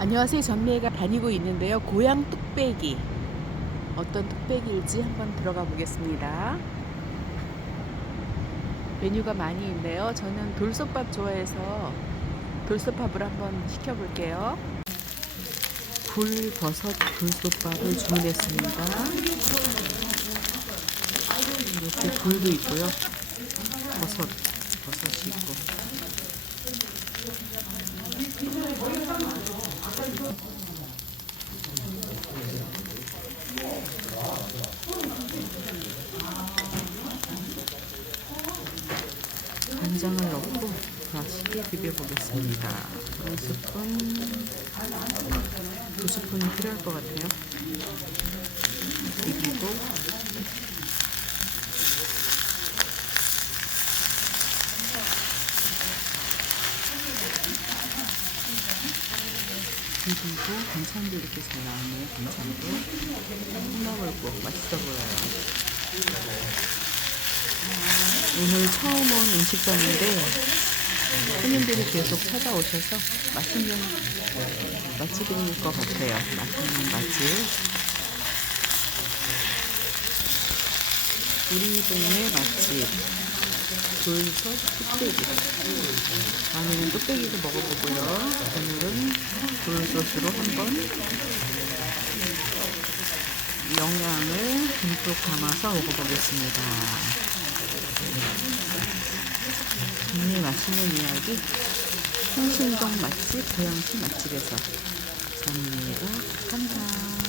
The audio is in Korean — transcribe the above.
안녕하세요. 전미애가 다니고 있는데요. 고향 뚝배기. 어떤 뚝배기일지 한번 들어가 보겠습니다. 메뉴가 많이 있네요. 저는 돌솥밥 좋아해서 돌솥밥을 한번 시켜볼게요. 굴버섯 돌솥밥을 주문했습니다. 이렇게 굴도 있고요. 버섯, 버섯이 있고. 간장을 넣고 맛있게 비벼보겠습니다. 한 스푼, 두 스푼은 필요할 것 같아요. 비비고 비비고 반찬도 이렇게 잘 나왔네요. 반찬도 콩나물국 맛있어 보여요. 오늘 처음 온 음식점인데 손님들이 계속 찾아오셔서 맛있는 맛집일 것 같아요. 맛있는 맛집. 우리 동네 맛집. 돌솥 뚝배기. 다음에는 뚝배기도 먹어보고요. 오늘은 돌솥으로 한번 영양을 듬뿍 담아서 먹어보겠습니다. 맛있는 이야기. 홍신동 맛집 고양시 맛집에서 전미가 한다